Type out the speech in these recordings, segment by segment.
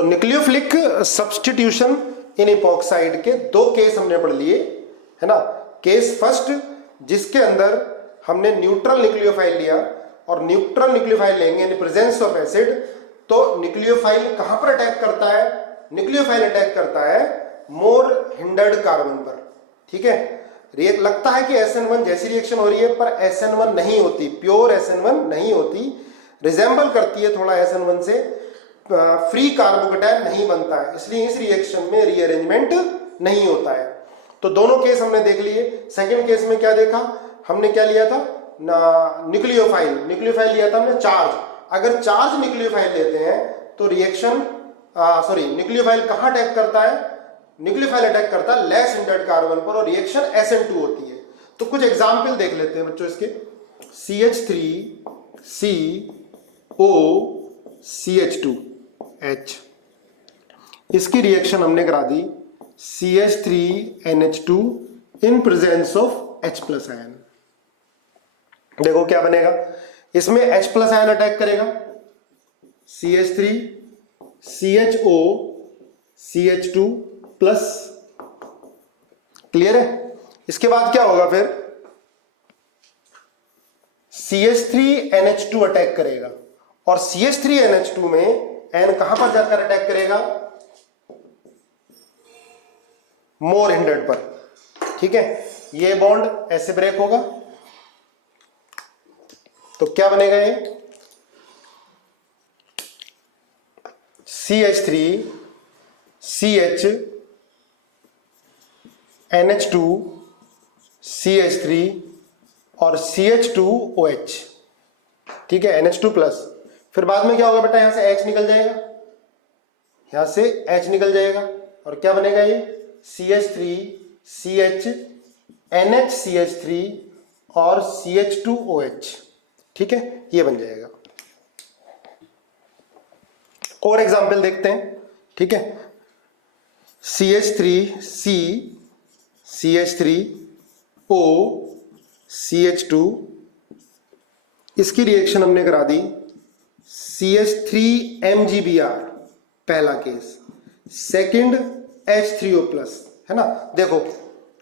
तो nucleophilic substitution इन epoxide के दो केस हमने पढ़ लिए, है ना। केस फर्स्ट जिसके अंदर हमने न्यूट्रल न्यूक्लियोफाइल लिया, और न्यूट्रल न्यूक्लियोफाइल लेंगे इन प्रेजेंस ऑफ एसिड, तो न्यूक्लियोफाइल कहां पर अटैक करता है? न्यूक्लियोफाइल अटैक करता है मोर हिंडर्ड कार्बन पर, ठीक है। लगता है कि SN1 जैसी रिएक्शन हो रही है, पर SN1 नहीं होती, प्योर SN1 नहीं होती, रिजेंबल करती है थोड़ा SN1 से, फ्री कार्बोकेटायन नहीं बनता है, इसलिए इस रिएक्शन में रीअरेंजमेंट नहीं होता है। तो दोनों केस हमने देख लिए। सेकंड केस में क्या देखा हमने, क्या लिया था? न्यूक्लियोफाइल लिया था हमने चार्ज। अगर चार्ज न्यूक्लियोफाइल लेते हैं तो रिएक्शन न्यूक्लियोफाइल कहां अटैक करता है? न्यूक्लियोफाइल अटैक करता है लेस हिंडर्ड कार्बन पर, और रिएक्शन SN2 होती है। तो कुछ एग्जाम्पल देख लेते हैं बच्चों इसके। CH3COCH2H, इसकी रिएक्शन हमने करा दी CH3NH2 in presence of H+ ion. देखो क्या बनेगा, इसमें H+ आयन अटैक करेगा, CH3 CHO CH2 plus, clear है। इसके बाद क्या होगा फिर? CH3NH2 अटैक करेगा, और CH3NH2 में N कहां पर जाकर अटैक करेगा? मोर हिंडर्ड पर, ठीक है। ये बॉन्ड ऐसे ब्रेक होगा, तो क्या बनेगा ये? CH3 CH NH2 CH3 और CH2OH, ठीक है, NH2 प्लस। फिर बाद में क्या होगा बेटा? यहां से H निकल जाएगा, यहां से H निकल जाएगा, और क्या बनेगा ये? CH3 CH NHCH3 और CH2OH, ठीक है, ये बन जाएगा। और एग्जाम्पल देखते हैं, ठीक है। CH3C CH3O CH2, इसकी रिएक्शन हमने करा दी CH3MgBr, पहला केस। सेकंड H3O प्लस, है ना। देखो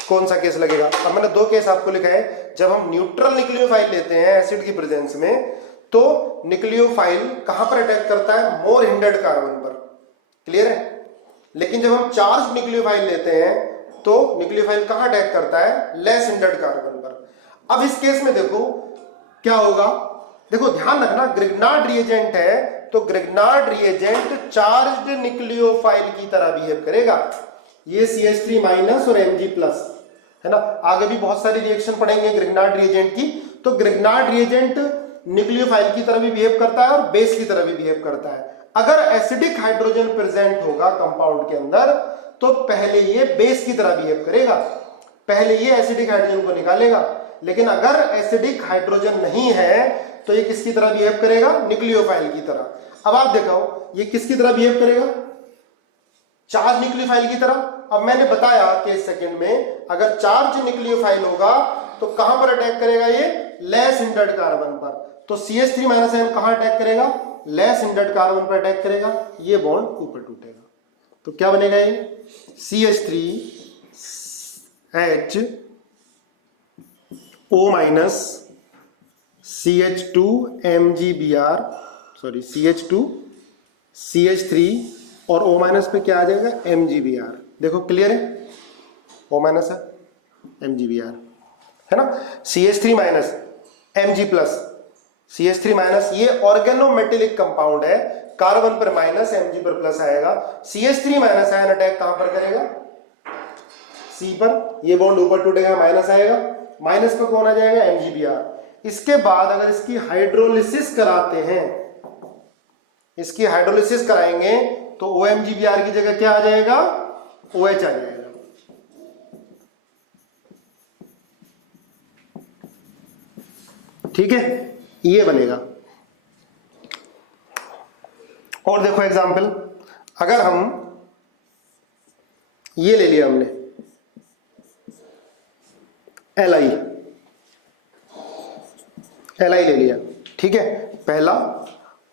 कौन सा केस लगेगा। अब मैंने दो केस आपको लिखा है। जब हम न्यूट्रल न्यूक्लियोफाइल लेते हैं एसिड की प्रेजेंस में, तो न्यूक्लियोफाइल कहां पर अटैक करता है? मोर हिंडर्ड कार्बन पर, क्लियर है। लेकिन जब हम चार्ज न्यूक्लियोफाइल लेते हैं तो न्यूक्लियोफाइल कहां अटैक करता है? लेस हिंडर्ड कार्बन पर। अब इस केस में देखो क्या होगा, देखो ध्यान रखना, ग्रिग्नार्ड रिएजेंट है, तो ग्रिग्नार्ड रिएजेंट चार्ज्ड न्यूक्लियोफाइल की तरह बिहेव करेगा। ये CH3 माइनस और Mg प्लस, है ना। आगे भी बहुत सारी रिएक्शन पढ़ेंगे ग्रिग्नार्ड रिएजेंट की। तो ग्रिग्नार्ड रिएजेंट न्यूक्लियोफाइल की तरह भी बिहेव करता है और बेस की तरह भी बिहेव करता है। अगर एसिडिक हाइड्रोजन प्रेजेंट होगा कंपाउंड के अंदर, तो पहले ये बेस की तरह बिहेव करेगा, पहले ये एसिडिक हाइड्रोजन को निकालेगा। लेकिन अगर एसिडिक हाइड्रोजन नहीं है तो ये किसकी तरह बिहेव करेगा? न्यूक्लियोफाइल की तरह। अब आप देखो ये किसकी तरह बिहेव करेगा? चार्ज न्यूक्लियोफाइल की तरह। अब मैंने बताया कि सेकंड में अगर चार्ज न्यूक्लियोफाइल होगा तो कहां पर अटैक करेगा? ये लेस हिंडर्ड कार्बन पर। तो CH3 माइनस N कहां अटैक करेगा? लेस हिंडर्ड कार्बन पर अटैक करेगा, ये बॉन्ड ऊपर टूटेगा। तो क्या बनेगा ये? CH3HO minus CH2MgBr, sorry CH2 CH3 और O माइनस पे क्या आ जाएगा? MgBr। देखो क्लियर है, O माइनस है MgBr, है ना। CH3 minus Mg plus, CH3 minus ये ऑर्गेनोमेटेलिक कंपाउंड है, कार्बन पर माइनस Mg पर प्लस आएगा। CH3 माइनस आयन अटैक कहां पर करेगा? C पर, ये बॉन्ड ऊपर टूटेगा, माइनस आएगा, माइनस पर कौन आ जाएगा? MgBr। इसके बाद अगर इसकी हाइड्रोलिसिस कराते हैं, इसकी हाइड्रोलिसिस कराएंगे तो OMgBr की जगह क्या आ जाएगा? OH आ जाएगा। ठीक है, ये बनेगा। और देखो एग्जाम्पल, अगर हम ये ले लिया हमने Li ले लिया, ठीक है, पहला।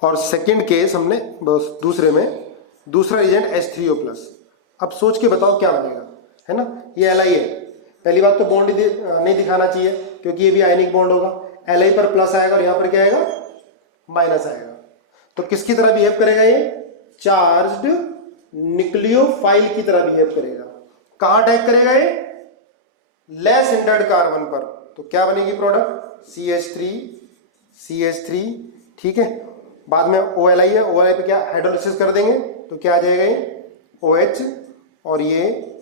और सेकंड केस हमने दूसरे में दूसरा रिएजेंट H3O+। अब सोच के बताओ क्या बनेगा, है ना। ये Li है, पहली बात तो बॉन्ड नहीं दिखाना चाहिए क्योंकि ये भी आयनिक बॉन्ड होगा। Li पर प्लस आएगा और यहाँ पर क्या आएगा, माइनस आएगा। तो किसकी तरह बिहेव करेगा ये, चार्ज्ड न्यूक्लियोफाइल की तरह बिहेव करेगा। कहां अटैक करेगा ये, लेस हिंडर्ड कार्बन पर। तो क्या बनेगी प्रोडक्ट, CH3, ठीक है। बाद में OLi है, OLi पे क्या हाइड्रोलिसिस कर देंगे तो क्या आ जाएगा ये OH और ये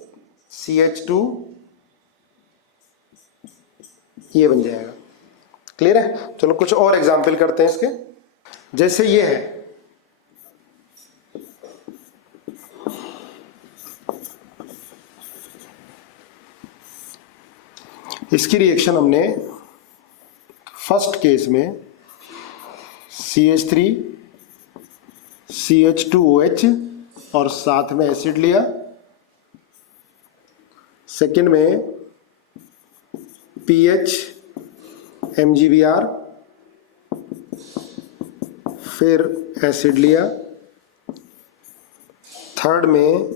CH2, ये बन जाएगा। क्लियर है। चलो कुछ और एग्जाम्पल करते हैं इसके। जैसे ये है, इसकी रिएक्शन हमने फर्स्ट केस में CH3 CH2OH और साथ में एसिड लिया। सेकेंड में PH MgBr, फिर एसिड लिया। थर्ड में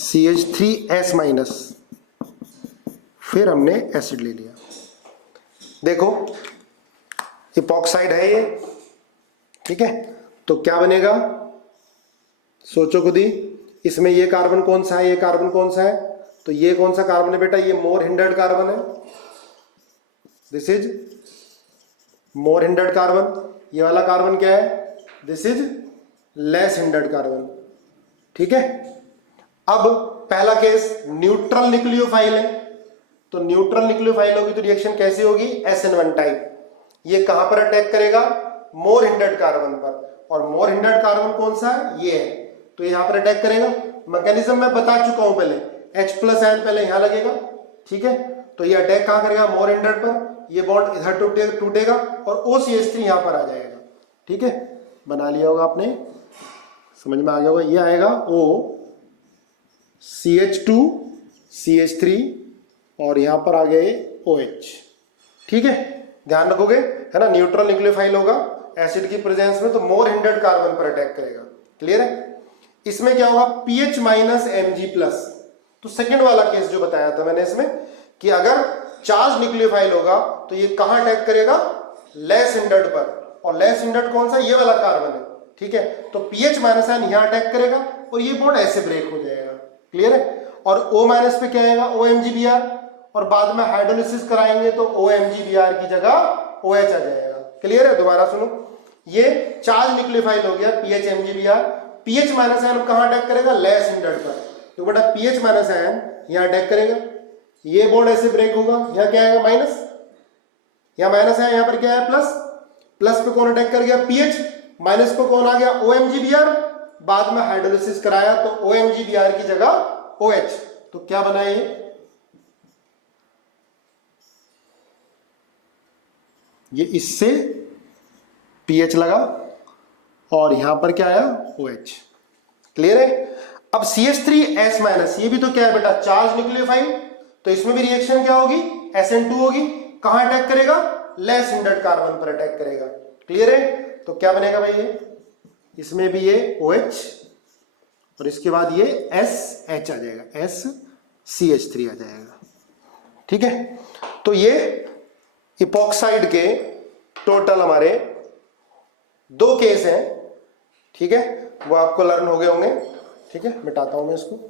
CH3S-, फिर हमने एसिड ले लिया। देखो इपॉक्साइड है ये, ठीक है। तो क्या बनेगा, सोचो खुद ही। इसमें ये कार्बन कौन सा है, ये कार्बन कौन सा है, तो ये कौन सा कार्बन है बेटा, ये मोर हिंडर्ड कार्बन है। This is more hindered carbon. ये वाला कार्बन क्या है, this is less hindered carbon, ठीक है। अब पहला केस न्यूट्रल न्यूक्लियोफाइल है, तो न्यूट्रल न्यूक्लियोफाइल होगी तो रिएक्शन कैसी होगी, SN1 टाइप। ये कहां पर अटैक करेगा, मोर हिंडर्ड कार्बन पर। और मोर हिंडर्ड कार्बन कौन सा है, ये है, तो यहां पर अटैक करेगा। मैकेनिज्म मैं बता चुका हूं पहले, H+ आयन पहले यहां लगेगा, ठीक है। तो ये अटैक कहां करेगा, मोर हिंडर्ड पर। ये बॉन्ड इधर टूटेगा और OCH3 यहां पर आ जाएगा, ठीक है। बना लिया होगा आपने, समझ में आ गया होगा। ये आएगा O CH2 CH3 और यहां पर आ गए OH, ठीक है। ध्यान रखोगे, है ना। न्यूट्रल न्यूक्लियोफाइल होगा एसिड की प्रेजेंस में, तो मोर हिंडर्ड कार्बन पर अटैक करेगा। क्लियर है। इसमें क्या होगा, PH- Mg+। तो सेकंड वाला केस जो बताया था मैंने इसमें, कि अगर चार्ज न्यूक्लियोफाइल होगा तो ये कहां अटैक करेगा, लेस हिंडर्ड पर। और लेस हिंडर्ड कौन सा, ये वाला कार्बन है, ठीक है। तो PH- आयन यहां अटैक करेगा और ये बॉन्ड ऐसे ब्रेक हो जाएगा। क्लियर है। और O- पे क्या आएगा, OMgBr, और बाद में हाइड्रोलिसिस कराएंगे तो OMgBr की जगह OH आ जाएगा। क्लियर है। दोबारा सुनो, ये चार्ज न्यूक्लियोफाइल हो गया PH MgBr। PH- आयन कहां अटैक करेगा, लेस हिंडर्ड पर। तो बेटा PH- आयन यहां अटैक करेगा, ये बॉन्ड ऐसे ब्रेक होगा, यहां क्या आएगा, माइनस। यहां माइनस है, यहां पर क्या है, प्लस। प्लस पे कौन अटैक कर गया, PH। माइनस पे कौन आ गया, OMgBr। बाद में हाइड्रोलिसिस कराया तो OMgBr की जगह OH। तो क्या बना ये इससे pH लगा और यहां पर क्या आया, OH। क्लियर है। अब CH3S-, ये भी तो क्या है बेटा, चार्ज न्यूक्लियोफाइल। तो इसमें भी रिएक्शन क्या होगी, SN2 होगी। कहां अटैक करेगा, लेस हिंडर्ड कार्बन पर अटैक करेगा। क्लियर है। तो क्या बनेगा भाई, ये इसमें भी ये OH और इसके बाद ये SH आ जाएगा, SCH3 आ जाएगा, ठीक है। तो ये इपॉक्साइड के टोटल हमारे 2 केस हैं, ठीक है। वो आपको लर्न हो गए होंगे, ठीक है। मिटाता हूं मैं इसको।